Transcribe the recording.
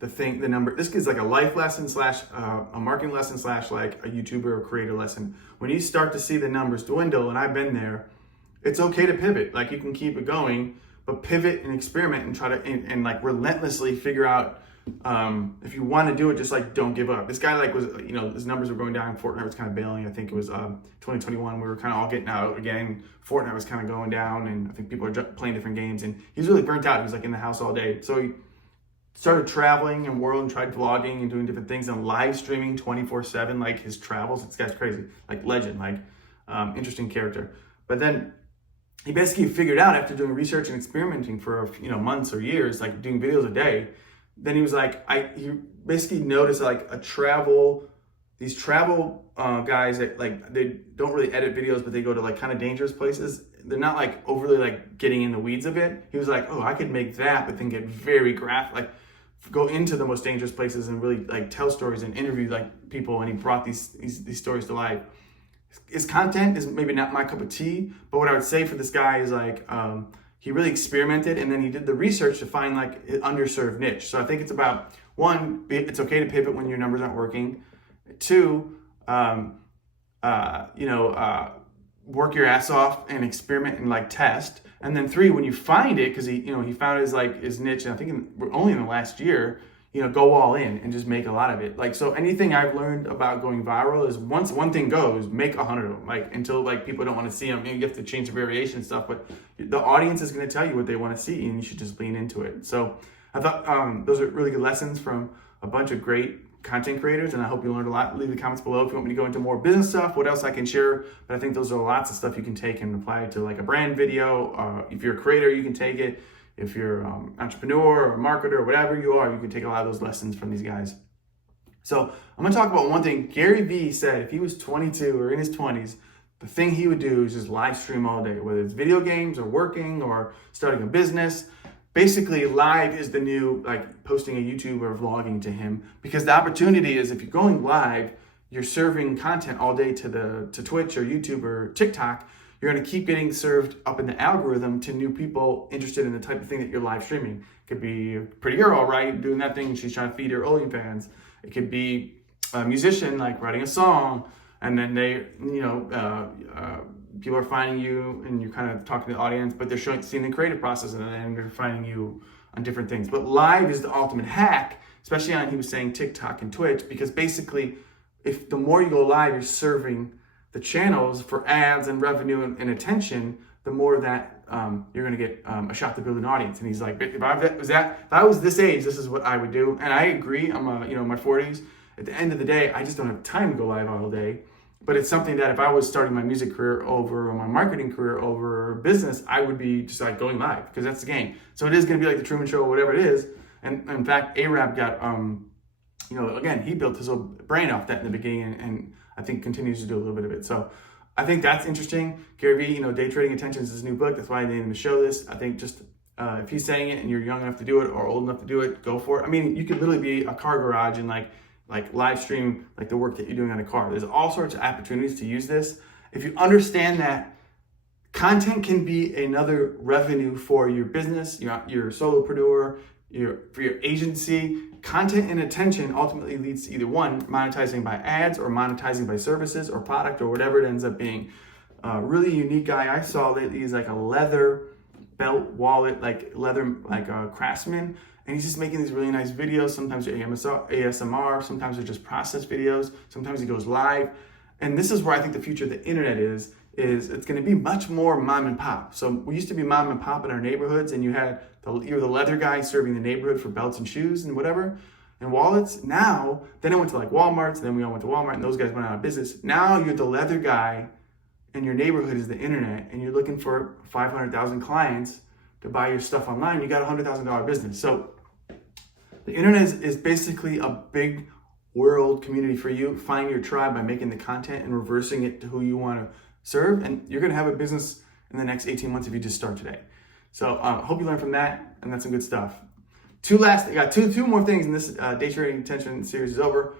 the number. This is like a life lesson slash a marketing lesson slash like a YouTuber or creator lesson. When you start to see the numbers dwindle, and I've been there, it's okay to pivot. Like, you can keep it going, but pivot and experiment and try to, and like relentlessly figure out, if you want to do it, just like don't give up. This guy like was, his numbers were going down. Fortnite was kind of bailing. I think it was 2021. We were kind of all getting out again. Fortnite was kind of going down, and I think people are playing different games, and he's really burnt out. He was like in the house all day. So he started traveling and world and tried vlogging and doing different things and live streaming 24/7, like his travels. This guy's crazy, like legend, like interesting character. But then he basically figured out, after doing research and experimenting for months or years, like doing videos a day, then he was like, he basically noticed like these travel guys that like, they don't really edit videos, but they go to like kind of dangerous places. They're not like overly like getting in the weeds of it. He was like, oh, I could make that, but then get very graphic, like go into the most dangerous places and really like tell stories and interview like people. And he brought these stories to life. His content is maybe not my cup of tea, but what I would say for this guy is like, he really experimented, and then he did the research to find like an underserved niche. So I think it's about, one, it's okay to pivot when your numbers aren't working. Two, work your ass off and experiment and like test. And then three, when you find it, because he found his niche, and I think only in the last year, go all in and just make a lot of it. Like, so anything I've learned about going viral is, once one thing goes, make 100 of them, like until like people don't want to see them. You have to change the variation and stuff, but the audience is going to tell you what they want to see, and you should just lean into it. So I thought those are really good lessons from a bunch of great content creators, and I hope you learned a lot. Leave the comments below if you want me to go into more business stuff, what else I can share. But I think those are lots of stuff you can take and apply it to like a brand video. If you're a creator, you can take it. If you're an entrepreneur or a marketer or whatever you are, you can take a lot of those lessons from these guys. So I'm gonna talk about one thing. Gary Vee said if he was 22 or in his 20s, the thing he would do is just live stream all day, whether it's video games or working or starting a business. Basically, live is the new like posting a YouTube or vlogging to him, because the opportunity is, if you're going live, you're serving content all day to Twitch or YouTube or TikTok. You're going to keep getting served up in the algorithm to new people interested in the type of thing that you're live streaming. It could be a pretty girl, right, doing that thing, she's trying to feed her OnlyFans. It could be a musician, like writing a song, and then people are finding you and you're kind of talking to the audience, but they're seeing the creative process, and then they're finding you on different things. But live is the ultimate hack, especially on, he was saying, TikTok and Twitch, because basically, if the more you go live, you're serving the channels for ads and revenue and attention, the more that you're going to get a shot to build an audience. And he's like, if I was this age, this is what I would do. And I agree. I'm in my 40s. At the end of the day, I just don't have time to go live all day. But it's something that if I was starting my music career over, or my marketing career over business, I would be just like going live, because that's the game. So it is going to be like the Truman Show or whatever it is. And in fact, Arab got, again, he built his whole brain off that in the beginning, and I think continues to do a little bit of it. So I think that's interesting. Gary Vee, Day Trading Attention is his new book. That's why I named him to show this. I think just if he's saying it and you're young enough to do it or old enough to do it, go for it. I mean, you could literally be a car garage and like live stream like the work that you're doing on a car. There's all sorts of opportunities to use this. If you understand that content can be another revenue for your business, your solopreneur, for your agency. Content and attention ultimately leads to either one, monetizing by ads, or monetizing by services or product or whatever it ends up being. A really unique guy I saw lately is like a leather belt wallet, like leather, like a craftsman. And he's just making these really nice videos. Sometimes they're ASMR, sometimes they're just process videos. Sometimes he goes live. And this is where I think the future of the internet is it's going to be much more mom and pop. So we used to be mom and pop in our neighborhoods, and you were the leather guy serving the neighborhood for belts and shoes and whatever, and wallets. Now, then I went to like Walmart's, and then we all went to Walmart, and those guys went out of business. Now you're the leather guy, and your neighborhood is the internet, and you're looking for 500,000 clients to buy your stuff online. You got a $100,000 business. So the internet is basically a big world community for you. Find your tribe by making the content and reversing it to who you want to serve, and you're going to have a business in the next 18 months if you just start today. So hope you learned from that, and that's some good stuff. I got two more things, and this Day Trading Attention series is over.